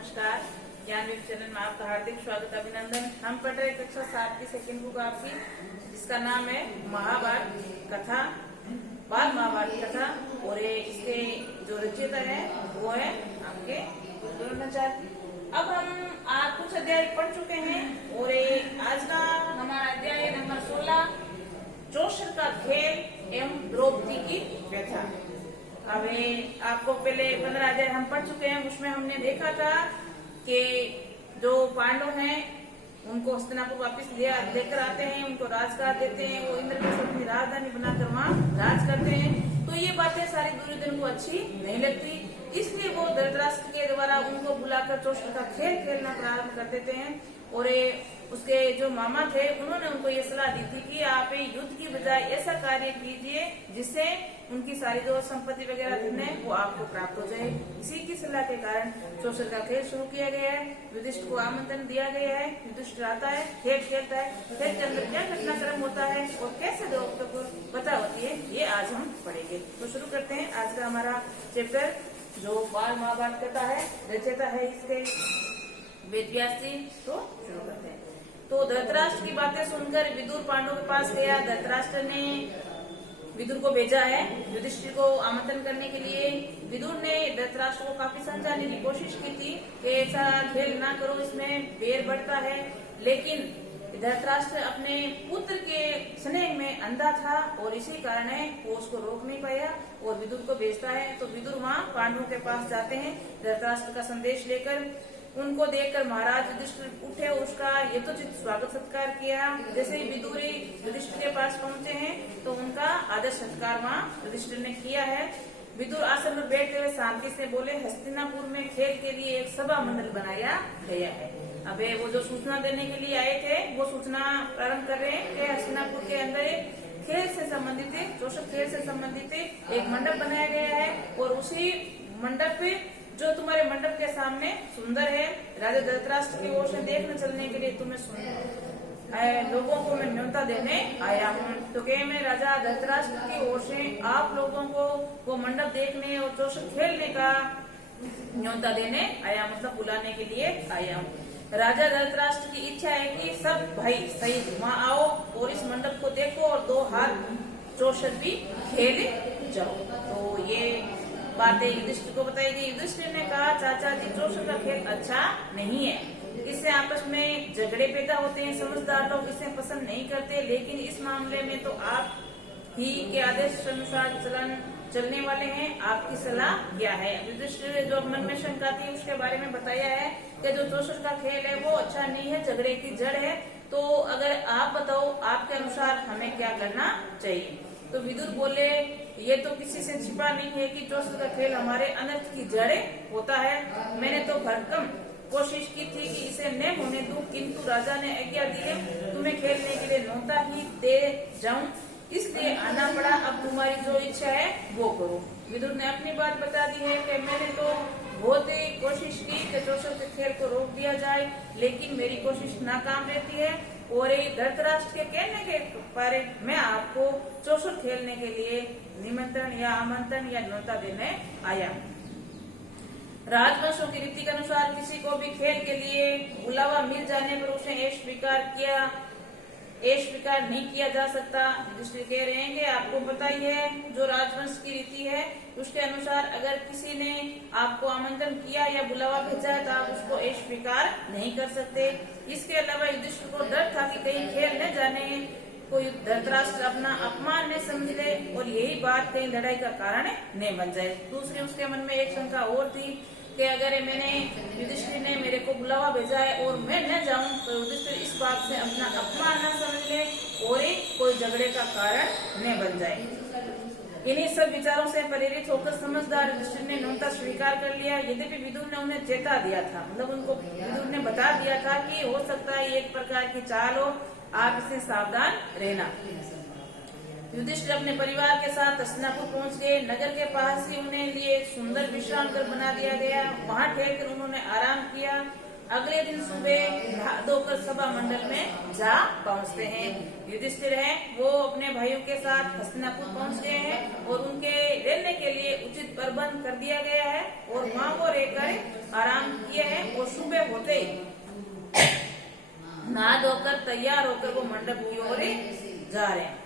नमस्कार। ज्ञान web channel में आपका हार्दिक स्वागत अभिनंदन। हम पढ़ रहे कक्षा 7 की सेकंड बुक आपकी, जिसका नाम है महाभारत कथा, बाल महाभारत कथा। और इसके जो रचयिता है वो है आपके द्रोणाचार्य। अब हम आज कुछ अध्याय पढ़ चुके हैं और आज का हमारा अध्याय नंबर 16, जोशर का खेल एवं द्रौपदी की व्यथा। अब आपको पहले 15 अध्याय हम पढ़ चुके हैं, उसमें हमने देखा था कि जो पांडव हैं उनको हस्तिनापुर वापस लेकर आते हैं, उनको राजगाद देते हैं, वो इंद्र को अपनी राजधानी बनाकर वहाँ राज करते हैं। तो ये बातें सारी दुर्योधन को अच्छी नहीं लगती, इसलिए वो धृतराष्ट्र के द्वारा उनको बुलाकर जोशर का खेल खेलना प्रारंभ कर देते हैं। और उसके जो मामा थे उन्होंने उनको ये सलाह दी थी कि आप युद्ध की बजाय ऐसा कार्य कीजिए जिससे उनकी सारी जो संपत्ति वगैरह धन है वो आपको प्राप्त हो जाए। इसी की सलाह के कारण जोशर का खेल शुरू किया गया है। युधिष्ठिर को आमंत्रण दिया गया है, युधिष्ठिर आता है, खेल खेलता है, खेल के अंदर क्या घटनाक्रम होता है और कैसे द्रौपदी को बता होती है, ये आज हम पढ़ेंगे। तो शुरू करते हैं आज का हमारा चैप्टर, जो बाल महाभारत कथा है। रचयिता है इसके वेदव्यास जी। तो शुरू करते हैं। तो धृतराष्ट्र की बातें सुनकर विदुर पांडवों के पास गया। धृतराष्ट्र ने विदुर को भेजा है युधिष्ठिर को आमंत्रण करने के लिए। विदुर ने धृतराष्ट्र को काफी समझाने की कोशिश की थी कि ऐसा खेल ना करो, इसमें बैर बढ़ता है। लेकिन धृतराष्ट्र अपने पुत्र के स्नेह में अंधा था और इसी कारण है वो उसको रोक नहीं पाया और विदुर को भेजता है। तो विदुर वहाँ पांडवों के पास जाते हैं धृतराष्ट्र का संदेश लेकर। उनको देखकर महाराज युधिष्ठिर उठे, उसका यथोचित स्वागत सत्कार किया। जैसे ही विदुर युधिष्ठिर के पास पहुंचे हैं तो उनका आदर सत्कार वहाँ युधिष्ठिर ने किया है। विदुर आसन पर बैठते हुए शांति से बोले, हस्तिनापुर में खेल के लिए एक सभा मंडल बनाया गया है। अब वो जो सूचना देने के लिए आए थे वो सूचना प्रारंभ कर रहे हैं कि हस्तिनापुर के अंदर खेल से संबंधित, जोशर खेल से संबंधित एक मंडप बनाया गया है। और उसी मंडप पे जो तुम्हारे मंडप के सामने सुंदर है, राजा धृतराष्ट्र की ओर से देखने चलने के लिए तुम्हें लोगों को मैं न्योता देने आया हूँ। तो क्या मैं राजा धृतराष्ट्र की ओर से आप लोगों को वो मंडप देखने और जोशर खेलने का न्योता देने आया, मतलब बुलाने के लिए आया हूँ। राजा धृतराष्ट्र की इच्छा है कि सब भाई सही वहाँ आओ और इस मंडप को देखो और 2 हाथ जोशर भी खेले जाओ। तो ये बातें युधिष्ठिर को बताई गई। युधिष्ठिर ने कहा, चाचा जी जोशर का खेल अच्छा नहीं है, इससे आपस में झगड़े पैदा होते हैं, समझदार लोग इसे पसंद नहीं करते। लेकिन इस मामले में तो आप ही के आदेश अनुसार चलने वाले हैं, आपकी सलाह क्या है। युधिष्ठिर ने जो मन में शंका थी उसके बारे में बताया है कि जो जोशर का खेल है वो अच्छा नहीं है, झगड़े की जड़ है। तो अगर आप बताओ आपके अनुसार हमें क्या करना चाहिए। तो विदुर बोले, ये तो किसी से छिपा नहीं है कि जोशर का खेल हमारे अनर्थ की जड़ होता है। मैंने तो भरकम कोशिश की थी कि इसे न होने दूं, किंतु राजा ने आज्ञा दी है तुम्हें खेलने के लिए न्योता ही दे जाऊं, इसलिए आना पड़ा। अब तुम्हारी जो इच्छा है वो करो। विदुर ने अपनी बात बता दी है कि मैंने तो बहुत ही कोशिश की कि जोशर के खेल को रोक दिया जाए, लेकिन मेरी कोशिश नाकाम रहती है। और धृतराष्ट्र के कहने के बारे में आपको जोशर खेलने के लिए निमंत्रण या आमंत्रण या न्योता देने आया। राजवंशों की रीति के अनुसार किसी को भी खेल के लिए बुलावा मिल जाने पर उसे स्वीकार नहीं किया जा सकता। युधिष्ठिर कह रहे हैं कि आपको पता ही है जो राजवंश की रीति है उसके अनुसार अगर किसी ने आपको आमंत्रण किया या बुलावा भेजा है तो आप उसको स्वीकार नहीं कर सकते। इसके अलावा युधिष्ठिर को डर था कि कहीं खेल न जाने को धृतराष्ट्र अपना अपमान न समझ ले और यही बात कहीं लड़ाई का कारण न बन जाए। दूसरी उसके मन में एक शंका और थी कि अगर युधिष्ठिर ने मेरे को बुलावा भेजा है और मैं न जाऊं तो युधिष्ठिर इस बात से अपना अपमान न समझ ले और कोई झगड़े का कारण न बन जाए। इन्हीं सब विचारों से प्रेरित होकर समझदार युधिष्ठिर ने न्योता स्वीकार कर लिया। यद्यपि विदुर ने उन्हें चेता दिया था, मतलब उनको विदुर ने बता दिया था कि हो सकता है एक प्रकार की चाल हो, आप इससे सावधान रहना। युधिष्ठिर अपने परिवार के साथ हस्तिनापुर पहुंच गए। नगर के पास ही उन्हें लिए सुंदर विश्राम घर बना दिया गया, वहां ठहरकर उन्होंने आराम किया। अगले दिन सुबह नहा धोकर सभा मंडल में जा पहुंचते हैं। युधिष्ठिर हैं वो अपने भाइयों के साथ हस्तिनापुर पहुंच गए हैं और उनके रहने के लिए उचित प्रबंध कर दिया गया है और वहां वो रहकर आराम किए हैं मंडप की ओर जा रहे हैं।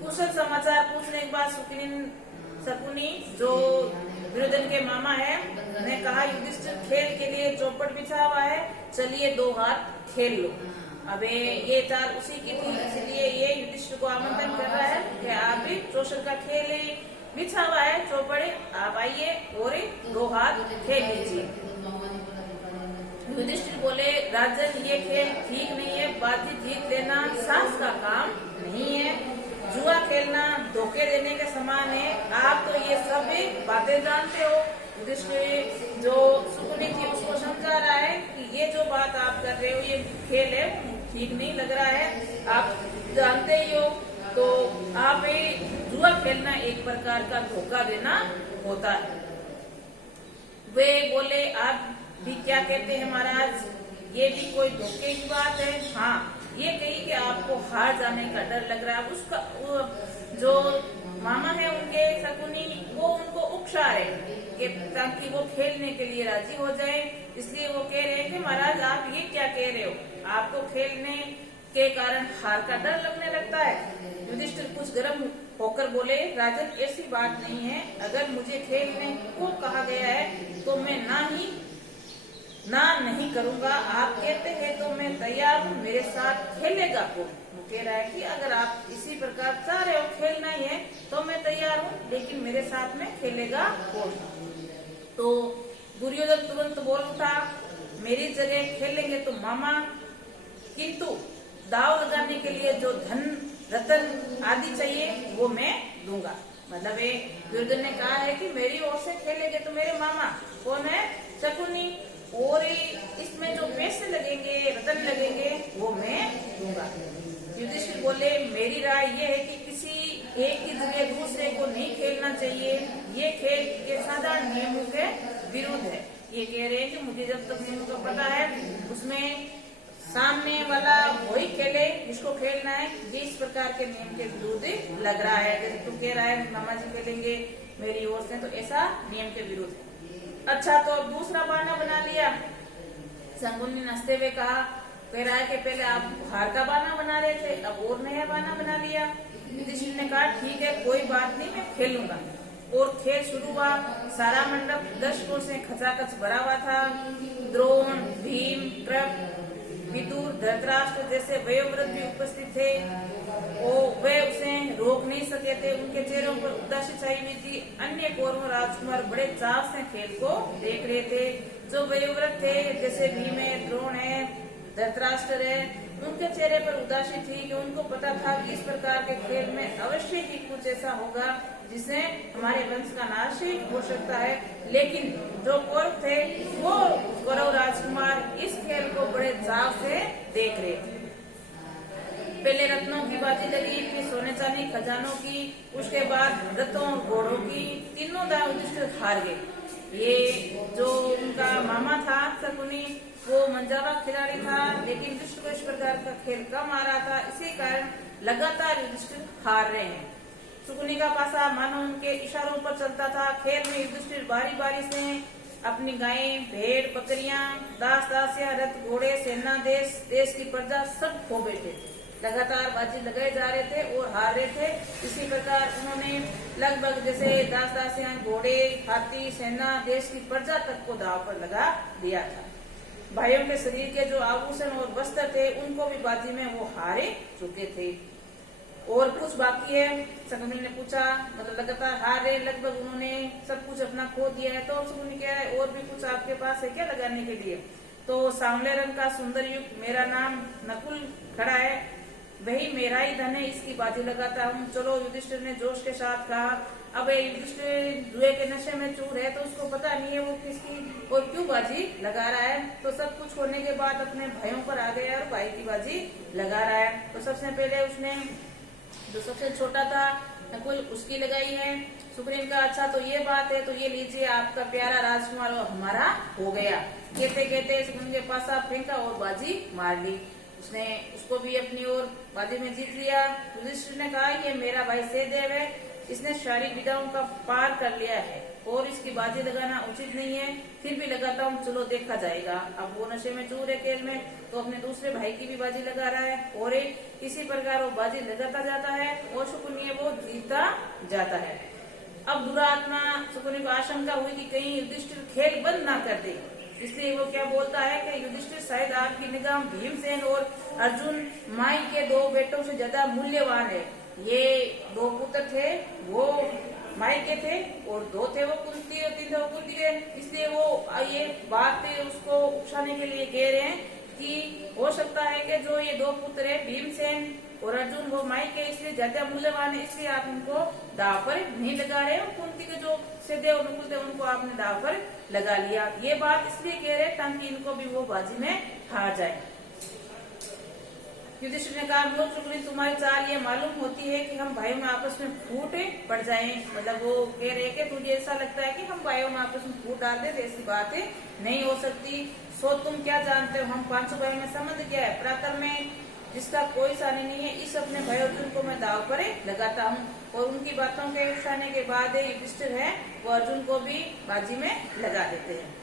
कुशल समाचार पूछने के बाद शकुनी जो दुर्योधन के मामा है ने कहा, युधिष्ठिर खेल के लिए चौपट बिछा हुआ है, चलिए 2 हाथ खेल लो। अब ये चाल उसी की थी, इसलिए ये युधिष्ठिर को आमंत्रण कर रहा है कि आप भी चौसर का खेल बिछा हुआ है, चौपड़े आप आइए और 2 हाथ खेल लीजिए। युधिष्ठिर बोले, राजन ये खेल ठीक नहीं है, बाजी जीत लेना साहस का काम नहीं है, जुआ खेलना धोखे देने के समान है, आप तो ये सब बातें जानते हो। युधिष्ठिर जो शकुनी थी उसको समझा रहा है कि ये जो बात आप कर रहे हो ये खेल है, ठीक नहीं लग रहा है, आप जानते ही हो, तो आप जुआ खेलना एक प्रकार का धोखा देना होता है। वे बोले, आप भी क्या कहते हैं महाराज, ये भी कोई धोखे की बात है? हाँ, ये कही कि आपको हार जाने का डर लग रहा है। उसका जो मामा है उनके शकुनी, वो उनको उकसा रहे कि ताकि वो खेलने के लिए राजी हो जाए, इसलिए वो कह रहे हैं कि महाराज आप ये क्या कह रहे हो, आपको खेलने के कारण हार का डर लगने लगता है। युधिष्ठिर कुछ गर्म होकर बोले, राजन ऐसी बात नहीं है, अगर मुझे खेलने को कहा गया है तो मैं ना नहीं करूंगा, आप कहते हैं तो मैं तैयार हूँ, मेरे साथ खेलेगा कौन? वो कह रहा है कि अगर आप इसी प्रकार चाह रहे हो खेलना ही है तो मैं तैयार हूँ, लेकिन मेरे साथ में खेलेगा कौन? तो दुर्योधन तुरंत बोल उठा, मेरी जगह खेलेंगे तो मामा, किंतु दाव लगाने के लिए जो धन रतन आदि चाहिए वो मैं दूंगा। मतलब दुर्योधन ने कहा है कि मेरी ओर से खेलेंगे तो मेरे मामा कौन है? शकुनी, और इसमें जो पैसे लगेंगे रतन लगेंगे वो मैं दूंगा। युधिष्ठिर बोले, मेरी राय ये है कि किसी एक की जगह दूसरे को नहीं खेलना चाहिए, ये खेल के साधारण नियमों के विरुद्ध है। ये कह रहे हैं कि मुझे जब तक नियमों का पता है उसमें सामने वाला वही खेले जिसको खेलना है, ये इस प्रकार के नियम के विरुद्ध लग रहा है। जैसे तू कह रहा है मामा जी खेलेंगे मेरी ओर से, तो ऐसा नियम के विरुद्ध है। अच्छा, तो अब दूसरा बहाना बना लिया। शकुनी ने हंसते हुए कहा, कह रहा है कि पहले आप हार का बहाना बना रहे थे, अब और नया बहाना बना लिया। युधिष्ठिर ने कहा, ठीक है कोई बात नहीं, मैं खेलूंगा। और खेल शुरू हुआ। सारा मंडप दर्शकों से खचाखच भरा हुआ था। द्रोण, भीम, कृप, विदुर, धृतराष्ट्र जैसे वयोवृद्ध भी उपस्थित थे। वे उसे रोक नहीं सके थे, उनके चेहरों पर उदासी छाई हुई थी। अन्य कौरव राजकुमार बड़े चाव से खेल को देख रहे थे। जो वयोवृद्ध थे जैसे भीम है, द्रोण है, धृतराष्ट्र है, उनके चेहरे पर उदासी थी कि उनको पता था कि इस प्रकार के खेल में अवश्य ही कुछ ऐसा होगा जिससे हमारे वंश का नाश हो सकता है। लेकिन जो कौरव थे वो कौरव राजकुमार इस खेल को बड़े चाव से देख रहे थे। पहले रत्नों की बाजी लगी, फिर सोने चांदी खजानों की, उसके बाद रथों और घोड़ों की। तीनों दाव युधिष्ठिर हार गए। ये जो उनका मामा था शकुनी, वो मंजावा खिलाड़ी था, लेकिन युधिष्ठिर को इस प्रकार का खेल कम आ रहा था, इसी कारण लगातार युधिष्ठिर हार रहे हैं। शकुनी का पासा मानो उनके इशारों पर चलता था। खेल में युधिष्ठिर बारी बारी से अपनी गायें, भेड़, बकरियां, दास दासियां, रथ, घोड़े, सेना, देश की प्रजा सब खो बैठे थे। लगातार बाजी लगाए जा रहे थे और हार रहे थे। इसी प्रकार उन्होंने लगभग जैसे दास दासियां, घोड़े, हाथी, सेना, देश की प्रजा तक को दाव पर लगा दिया था। भाइयों के शरीर के जो आभूषण और वस्त्र थे उनको भी बाजी में वो हारे चुके थे। और कुछ बाकी है? शकुनी ने पूछा। मतलब लगातार हार रहे, लगभग उन्होंने सब कुछ अपना खो दिया है। तो शकुनी कह रहे और भी कुछ आपके पास है क्या लगाने के लिए? तो सांवले रंग का सुंदर युग मेरा नाम नकुल खड़ा है, वही मेरा ही धन है, इसकी बाजी लगाता हूँ। चलो, युधिष्ठिर ने जोश के साथ कहा। अब युधिष्ठिर जुए के नशे में चूर है, तो उसको पता नहीं है वो किसकी और क्यों बाजी लगा रहा है। तो सब कुछ होने के बाद अपने भाइयों पर आ गया और भाई की बाजी लगा रहा है। तो सबसे पहले उसने जो सबसे छोटा था नकुल, उसकी लगाई है। सुग्रीव का, अच्छा तो ये बात है, तो ये लीजिए आपका प्यारा राजकुमार हमारा हो गया। कहते कहते सुग्रीव के पास फेंका और बाजी मार ली। उसने उसको भी अपनी ओर बाजी में जीत लिया। युधिष्ठिर ने कहा, ये मेरा भाई सहदेव है, इसने सारी विधाओं का पार कर लिया है और इसकी बाजी लगाना उचित नहीं है, फिर भी लगाता हूँ, चलो देखा जाएगा। अब वो नशे में चूर है खेल में, तो अपने दूसरे भाई की भी बाजी लगा रहा है और इसी प्रकार वो बाजी लगाता जाता है और शकुनी वो जीतता जाता है। अब दुरात्मा शकुनी को आशंका हुई कि कहीं युधिष्ठिर खेल बंद ना कर दे, इसलिए वो क्या बोलता है कि युधिष्ठिर शायद आपकी निगाह भीमसेन और अर्जुन माई के दो बेटों से ज्यादा मूल्यवान है। ये दो पुत्र थे वो माई के थे और दो थे वो कुंती और तीन थे वो कुंती के, इसलिए वो ये बात उसको उकसाने के लिए कह रहे हैं कि हो सकता है कि जो ये दो पुत्र है भीमसेन और अर्जुन वो माई के इसलिए ज्यादा मूल्यवान है, इसलिए आप उनको दाव पर नहीं लगा रहे हो। कुंती के जो सहदेव और नकुल थे उनको आपने दाव पर लगा लिया। ये बात इसलिए कह रहे ताकि इनको भी वो बाजी में हार जाए। युधिष्ठिर ने कहा लो शकुनी तुम्हारी चाल ये मालूम होती है कि हम भाइयों में आपस में फूट पड़ जाएं, मतलब वो कह रहे कि तुझे ऐसा लगता है कि हम भाइयों में आपस में फूट डाल दे, ऐसी बातें नहीं हो सकती। सो तुम क्या जानते हो हम पांचों भाइयों में संबंध क्या है, प्रातर में जिसका कोई सानी नहीं है, इस अपने भाई अर्जुन को मैं दाव पर लगाता हूँ। और उनकी बातों के उठाने के बाद युधिष्ठिर है वो अर्जुन को भी बाजी में लगा देते हैं।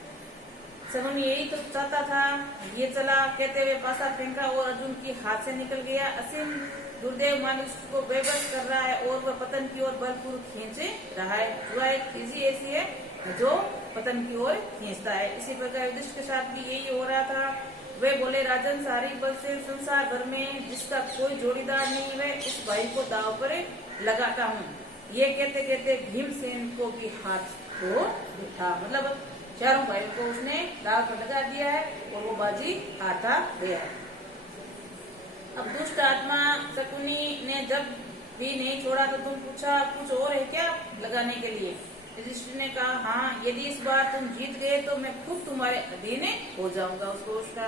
शकुनी यही तो चाहता था, ये चला कहते हुए पासा फेंका और अर्जुन की हाथ से निकल गया। असीम दुर्देव मनुष्य को बेबस कर रहा है और वह पतन की ओर बलपूर्वक खींचे रहा है। जुआ एक चीज ऐसी है जो पतन की ओर खींचता है। इसी प्रकार युधिष्ठिर के साथ भी यही हो रहा था। वे बोले राजन सारी बल से संसार भर में जिसका कोई जोड़ीदार नहीं है उस भाई को दाव पर लगाता हूँ। ये कहते कहते भीमसेन को भी हाथ को उठा, मतलब चारों भाइयों को उसने दाव पर लगा दिया है और वो बाजी हारता गया है। अब दुष्ट आत्मा शकुनी ने जब भी नहीं छोड़ा तो तुम पूछा कुछ और है क्या लगाने के लिए। युधिष्ठिर ने कहा हाँ, यदि इस बार तुम जीत गए तो मैं खुद तुम्हारे अधीन हो जाऊंगा। उसको उसका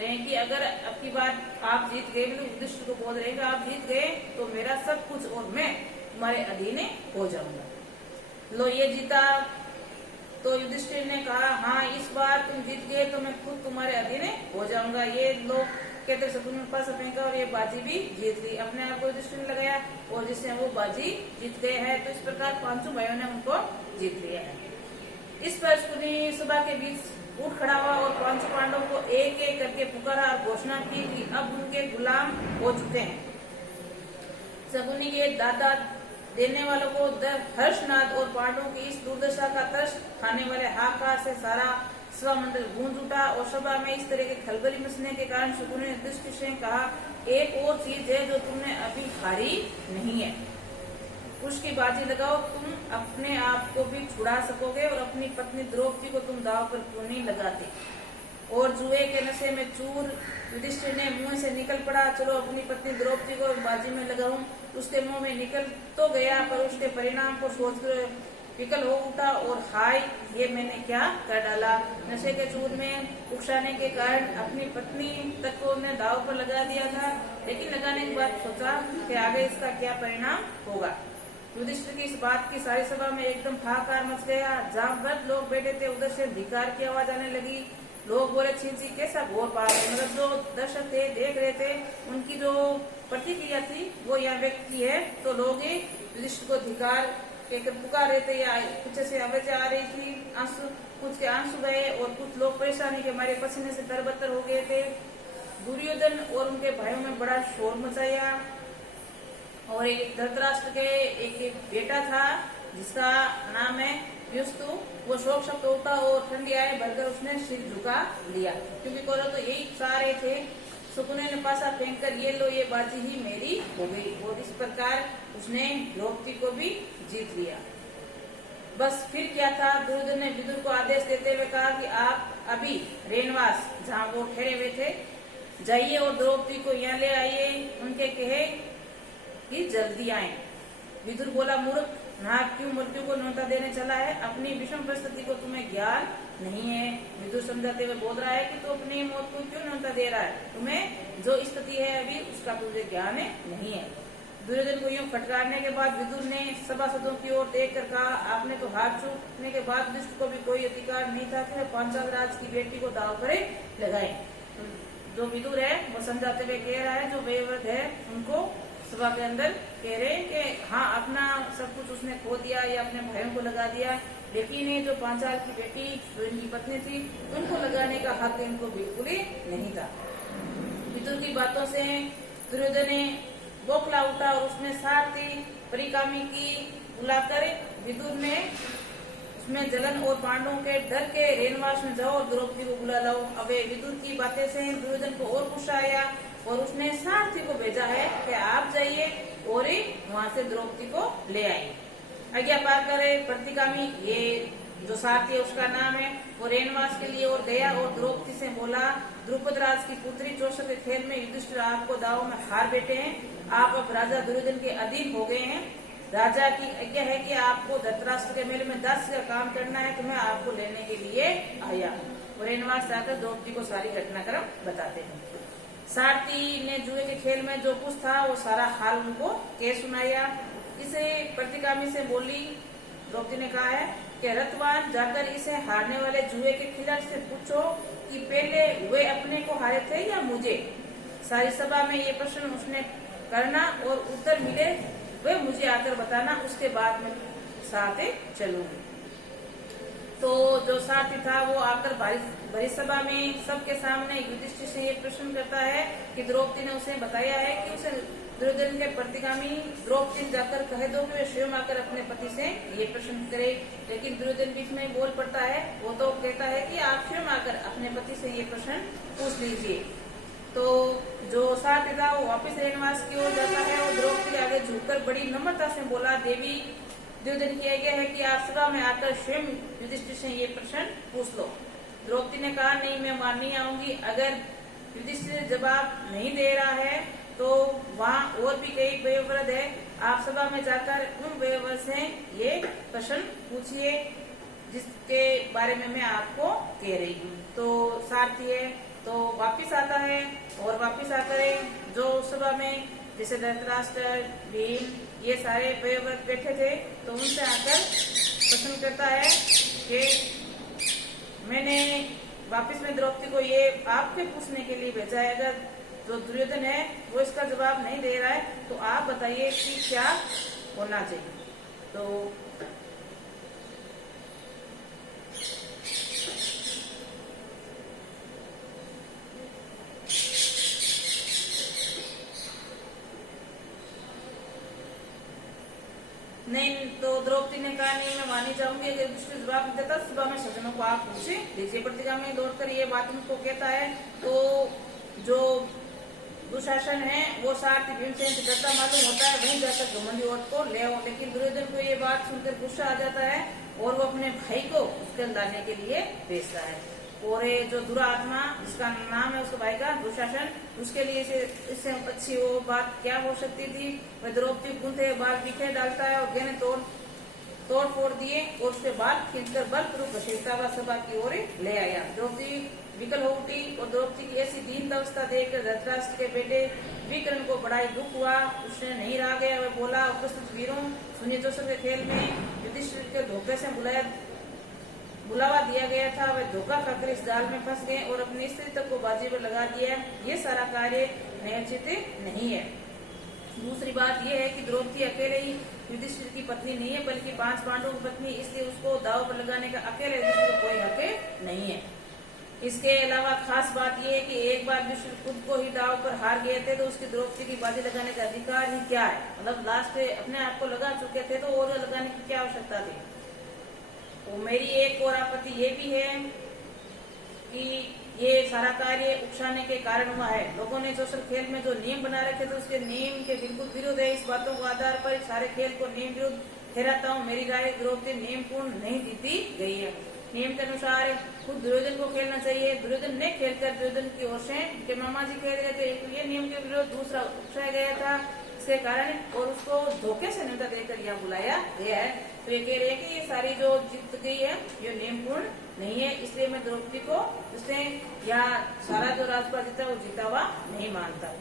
कि अगर अब की बार आप जीत गए, मतलब युधिष्ठिर को बोल रहेगा आप जीत गए तो मेरा सब कुछ और मैं तुम्हारे अधीन हो जाऊंगा। लो ये जीता तो युधिष्ठिर ने कहा हाँ, इस बार तुम जीत गए तो मैं खुद तुम्हारे अधीन हो जाऊंगा। ये लोग कहते शकुनी के पास फेंका और ये बाजी भी जीत ली, अपने आप को युधिष्ठिर ने लगाया और जिससे वो बाजी जीत गए हैं। तो इस प्रकार पांचों भाइयों ने उनको जीत लिया है। इस पर शकुनी सभा के बीच उठ खड़ा हुआ और पांचों पांडवों को एक एक करके पुकारा और घोषणा की कि अब उनके गुलाम हो चुके हैं। शकुनी के दादा देने वालों को हर्षनाद और पांडवों की इस दुर्दशा का तरस खाने वाले हाहाकार से सारा स्वमंडल गूंज उठा और सभा में इस तरह के खलबली मचने के कारण शकुनी ने युधिष्ठिर से कहा एक और चीज है जो तुमने अभी हारी नहीं है, उसकी बाजी लगाओ, तुम अपने आप को भी छुड़ा सकोगे और अपनी पत्नी द्रौपदी को तुम दाव पर क्यों नहीं लगाते। और जुए के नशे में चूर युधिष्ठिर ने मुंह से निकल पड़ा, चलो अपनी पत्नी द्रौपदी को बाजी में लगाऊं। उसके मुंह में निकल तो गया पर उसके परिणाम को सोचकर विकल हो उठा और हाय ये मैंने क्या कर डाला। नशे के चूर में उकसाने के कारण अपनी पत्नी तक को ने दाव पर लगा दिया था, लेकिन लगाने के बाद सोचा कि आगे इसका क्या परिणाम होगा। युधिष्ठिर की इस बात की सारी सभा में एकदम हाहाकार मच गया। जहाँ वृद्ध लोग बैठे थे उधर से धिक्कार की आवाज आने लगी। लोग बोले छी छी कैसा घोर पाप है, मतलब जो दर्शक थे देख रहे थे उनकी जो प्रतिक्रिया थी वो यहाँ व्यक्त की है। तो लोग युधिष्ठिर को धिक्कार कहकर पुकार रहे थे या पीछे से आवाजें आ रही थी, आंसू कुछ के आंसू गए और कुछ लोग परेशानी के मारे पसीने से तरबतर हो गए थे। दुर्योधन और उनके भाइयों में बड़ा शोर मचाया और एक धृतराष्ट्र के एक बेटा था जिसका नाम है युस्तु, वो शोक शब्द होता और ठंडी आए भरकर उसने सिर झुका लिया, क्योंकि कौरव तो यही चाह रहे थे। शकुनी ने पासा फेंककर ये लो ये बाजी ही मेरी हो गई और इस प्रकार उसने द्रौपदी को भी जीत लिया। बस फिर क्या था, दुर्योधन ने विदुर को आदेश देते हुए कहा कि आप अभी रेनवास जहाँ वो ठहरे हुए थे जाइए और द्रौपदी को यहाँ ले आइए, उनके कहे कि जल्दी आए। विदुर बोला मूर्ख, नाग क्यों मृत्यु को न्योता देने चला है, अपनी विषम परिस्थिति को तुम्हें ज्ञान नहीं है। विदुर समझाते हुए बोल रहा है कि तो अपनी मौत को क्यों न्योता दे रहा है, तुम्हें जो स्थिति है अभी उसका तुझे ज्ञान नहीं है। दुर्योधन को यूं फटकारने के बाद विदुर ने सभासदों की ओर देख कर कहा आपने तो हाथ छूटने के बाद दुष्ट को भी कोई अधिकार नहीं था कि पांचाल राज की बेटी को दाव पर लगाए। जो विदुर है वो समझाते हुए कह रहा है जो बेवद है उनको सभा के अंदर कह रहे हैं कि हाँ अपना सब कुछ उसने खो दिया या अपने भाइयों को लगा दिया, लेकिन ये जो पांचाल की बेटी जो इनकी पत्नी थी उनको लगाने का हक इनको बिल्कुल ही नहीं था। विदुर की बातों से दुर्योधन ने बौखला उठा और उसने सारथी परिकामी की बुलाकर विदुर ने उसमें जलन और पांडवों के डर के रेणवास में जाओ और द्रौपदी को बुला लाओ। अब विदुर की बातें से दुर्योधन को और गुस्सा आया और उसने सारथी को भेजा है कि आप जाइए और वहां से द्रौपदी को ले आइए। आज्ञा पा करे प्रतिगामी, ये जो सारथी है उसका नाम है, वो रेणवास के लिए और गया और द्रौपदी से बोला, द्रुपद राज की पुत्री चौसर के खेल में युधिष्ठिर आपको दाव में हार बैठे हैं, आप अब राजा दुर्योधन के अधीन हो गए हैं। राजा की आज्ञा है कि आपको धृतराष्ट्र के मेले में 10 का काम करना है, तो मैं आपको लेने के लिए आया। और रेणवास आकर द्रौपदी को सारी घटनाक्रम बताते हैं। सारथी ने जुए के खेल में जो कुछ था वो सारा हाल उनको कह सुनाया। इसे प्रतिगामी से बोली, द्रौपदी ने कहा है कि रतवान जाकर इसे हारने वाले जुए के खिलाड़ी से पूछो कि पहले वे अपने को हारे थे या मुझे। सारी सभा में ये प्रश्न उसने करना और उत्तर मिले वे मुझे आकर बताना, उसके बाद में साथ चलूंगी। तो जो सारथी था वो आकर भरी सभा में सबके सामने युधिष्ठिर से ये प्रश्न करता है कि द्रौपदी ने उसे बताया है कि उसे दुर्योधन के प्रतिगामी द्रौपदी जाकर कह दो कि वे स्वयं आकर अपने पति से ये प्रश्न करे। लेकिन दुर्योधन बीच में बोल पड़ता है, वो तो कहता है कि आप स्वयं आकर अपने पति से ये प्रश्न पूछ लीजिए। तो जो सारथी था वो वापिस रेणवास की ओर जाता है और द्रौपदी आगे झुककर बड़ी नम्रता से बोला, देवी दुर्योधन की आज्ञा है कि आप सभा में आकर स्वयं युधिष्ठिर से ये प्रश्न पूछ लो। द्रौपदी ने कहा, नहीं मैं मान नहीं आऊंगी। अगर युधिष्ठिर जवाब नहीं दे रहा है तो वहाँ और भी कई वयोवृद्ध है, आप सभा में जाकर उन वयोवृद्ध से ये प्रश्न पूछिए जिसके बारे में मैं आपको कह रही हूँ। तो सारथी है तो वापिस आता है और वापिस आकर जो सभा में जैसे धृतराष्ट्र, भीम ये सारे वयोवृद्ध बैठे थे तो उनसे आकर प्रश्न करता है कि मैंने वापिस में द्रौपदी को ये आपके पूछने के लिए भेजा है। अगर जो दुर्योधन है वो इसका जवाब नहीं दे रहा है तो आप बताइए कि क्या होना चाहिए। तो नहीं, तो द्रौपदी ने कहा नहीं मैं मानी जाऊंगी। अगर युधिष्ठिर जवाब नहीं देता सभा में सज्जनों को आप पूछे लीजिए। प्रतिगामी लौटकर ये बात उनको कहता है तो जो दुशासन है वो सारथी भीमसेन से डरता मालूम होता है, वहीं जाकर घमंडी औरत को ले आओ। लेकिन दुर्योधन को ये बात सुनकर गुस्सा आ जाता है और वो अपने भाई को उसके लाने के लिए भेजता है। और ये जो दुरात्मा जिसका नाम है उसके भाई का दुशासन, उसके लिए इससे अच्छी वो बात क्या हो सकती थी। वह द्रौपदी कुंते बाल पीछे डालता है और गहने तोड़ फोड़ दिए और उसके बाद खींचकर बलपूर्वक घसीटता हुआ सभा की ओर ले आया। द्रौपदी विकल हो उठी और द्रौपदी की ऐसी दीन अवस्था देखकर धृतराष्ट्र के बेटे विकर्ण को बड़ा ही दुख हुआ। उसने नहीं रहा गया, वह बोला, उपस्थित वीरों सुनिए, चौसर के खेल में युधिष्ठिर के धोखे से बुलावा दिया गया था, वह धोखा खाकर इस जाल में फंस गए और अपनी स्त्री तक को बाजी पर लगा दिया। ये सारा कार्य न्यायोचित नहीं है। दूसरी बात यह है कि द्रौपदी अकेले ही युधिष्ठिर की पत्नी नहीं है बल्कि 5 पांडवों की पत्नी, इसलिए उसको दाव पर लगाने का अकेले युधिष्ठिर को कोई हक नहीं है। इसके अलावा खास बात यह है कि एक बार युधिष्ठिर खुद को ही दाव पर हार गए थे तो उसकी द्रौपदी की बाजी लगाने का अधिकार ही क्या है। मतलब लास्ट अपने आप को लगा चुके थे तो और लगाने की क्या आवश्यकता थी। तो मेरी एक और आपत्ति ये भी है कि ये सारा कार्य उकसाने के कारण हुआ है। लोगों ने चौसर खेल में जो नियम बना रखे थे उसके नियम के बिल्कुल विरुद्ध है। इस बातों को आधार पर सारे खेल को नियम विरुद्ध ठहराता हूँ। मेरी राय द्रौपदी नियम पूर्ण नहीं जीती गई है। नियम के अनुसार खुद दुर्योधन को खेलना चाहिए। दुर्योधन ने खेलकर दुर्योधन की ओर से के मामा जी खेल रहे थे, ये नियम के विरुद्ध दूसरा उकसाया गया था इसके कारण और उसको धोखे से न्योता देकर यहाँ बुलाया गया है। तो ये कह रहे हैं कि ये सारी जो जीत गई है ये नियम पूर्ण नहीं है, इसलिए मैं द्रौपदी को जिसने यहाँ सारा जो राजपाट जीता वो जीता हुआ नहीं मानता।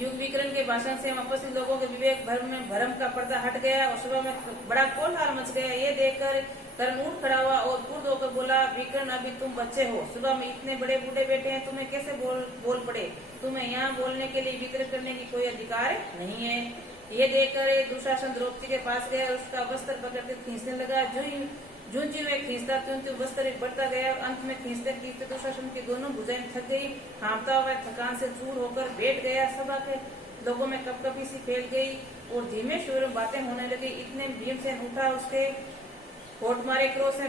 युग विकरण के भाषण से उपस्थित लोगों के विवेक भरम का पर्दा हट गया और सुबह में बड़ा कोलाहल मच गया। ये देखकर कर्ण उठ खड़ा हुआ और क्रुद्ध होकर बोला, विकर्ण अभी तुम बच्चे हो, सुबह में इतने बड़े बूढ़े बैठे हैं, तुम्हें कैसे बोल पड़े? तुम्हें यहाँ बोलने के लिए विग्रह करने की कोई अधिकार नहीं है। ये देखकर दुशासन द्रौपदी के पास गया और उसका वस्त्र पकड़कर खींचने लगा। जो वे खींचता त्यों वस्त्र बढ़ता गया। अंत में खींचते खींचते दुशासन की दोनों भुजाएं थक गई। हाँफता हुआ थकान से चूर होकर बैठ गया। सभा के लोगों में कपकपी सी फैल गई और धीमे स्वर में बातें होने लगी। इतने भीमसेन उठा, उसके होठ मारे क्रोध से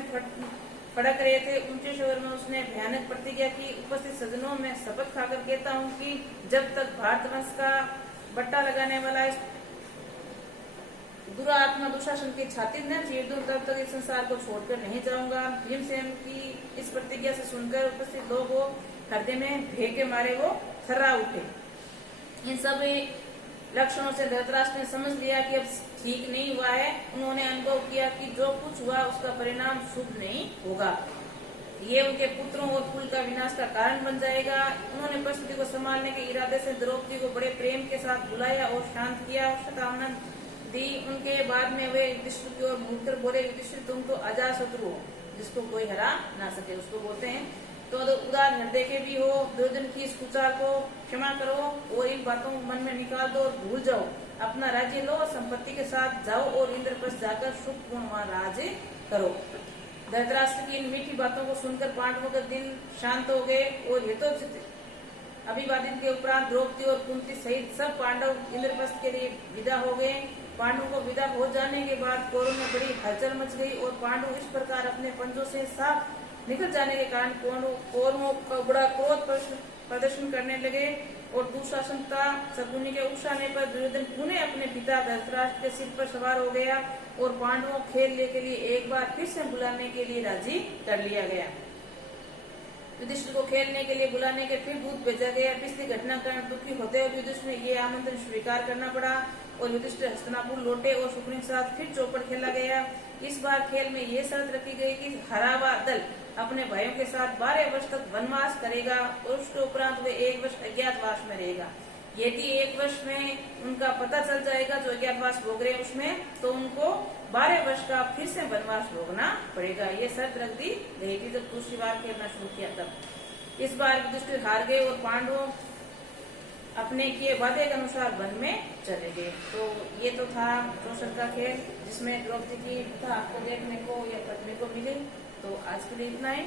फड़क रहे थे। ऊंचे स्वर में उसने भयानक प्रतिज्ञा की, उपस्थित सज्जनों में शपथ खाकर कहता हूँ कि जब तक भारत वंश का बट्टा लगाने वाला दुरात्मा दुशासन की छाती न चीर दूं, तब तक इस संसार को छोड़कर नहीं जाऊंगा। भीमसेन की इस प्रतिज्ञा से सुनकर उपस्थित लोग वो हृदय में भय के मारे वो थर्रा उठे। इन सब लक्षणों से धृतराष्ट्र ने समझ लिया कि अब ठीक नहीं हुआ है। उन्होंने अनुभव किया कि जो कुछ हुआ उसका परिणाम शुभ नहीं होगा। ये उनके पुत्रों और कुल का विनाश का कारण बन जाएगा। उन्होंने परिस्थिति को संभालने के इरादे से द्रौपदी को बड़े प्रेम के साथ बुलाया और शांत किया, शतावना दी। उनके बाद में वे युधिष्ठिर की ओर मुड़कर बोले, युधिष्ठिर तुम तो अजातशत्रु हो, जिसको कोई हरा ना सके, उसको बोलते हैं। तो उदार हृदय के भी हो, दुर्योधन की इस कुचाल को क्षमा करो और इन बातों को मन में निकाल दो और भूल जाओ। अपना राज्य लो, संपत्ति के साथ जाओ और इंद्रप्रस्थ जाकर सुखपूर्ण वहां राज्य करो। धृतराष्ट्र की इन मीठी बातों को सुनकर पांडवों के दिल शांत हो गए और यथोचित अभिवादन के उपरांत द्रौपदी और कुंती सहित सब पांडव इंद्रप्रस्थ के लिए विदा हो गए। पांडवों को विदा हो जाने के बाद कौरवों में बड़ी हलचल मच गई और पांडव इस प्रकार अपने पंजों से साफ निकल जाने के कारण कौरवों का बड़ा क्रोध प्रदर्शन करने लगे और दुशासन का शकुनी के उकसाने पर दुर्योधन पुनः अपने पिता धृतराष्ट्र के सिर पर सवार हो गया और पांडवों खेलने के लिए एक बार फिर से बुलाने के लिए राजी कर लिया गया। युधिष्ठिर को खेलने के लिए बुलाने के फिर दूत भेजा गया। पिछली घटना का दुखी होते हुए युधिष्ठिर ने ये आमंत्रण स्वीकार करना पड़ा और युधिष्ठिर हस्तिनापुर लौटे और शकुनी के साथ फिर चौपड़ खेला गया। इस बार खेल में ये शर्त रखी गई कि हरा हुआ दल अपने भाइयों के साथ 12 वर्ष तक वनवास करेगा और उसके उपरांत वे 1 वर्ष अज्ञातवास में रहेगा। यदि 1 वर्ष में उनका पता चल जाएगा जो अज्ञातवास भोग रहे उसमें, तो उनको 12 वर्ष का फिर से वनवास भोगना पड़ेगा। ये शर्त रख दी गई थी जब दूसरी बार खेलना शुरू किया तब। इस बार युधिष्ठिर हार गए और पांडवों अपने किए वादे के अनुसार वन में चले गए। तो ये तो था चौसठ का खेल, जिसमें द्रौपदी की कथा आपको देखने को या पढ़ने को मिली। तो आज के लिए इतना ही।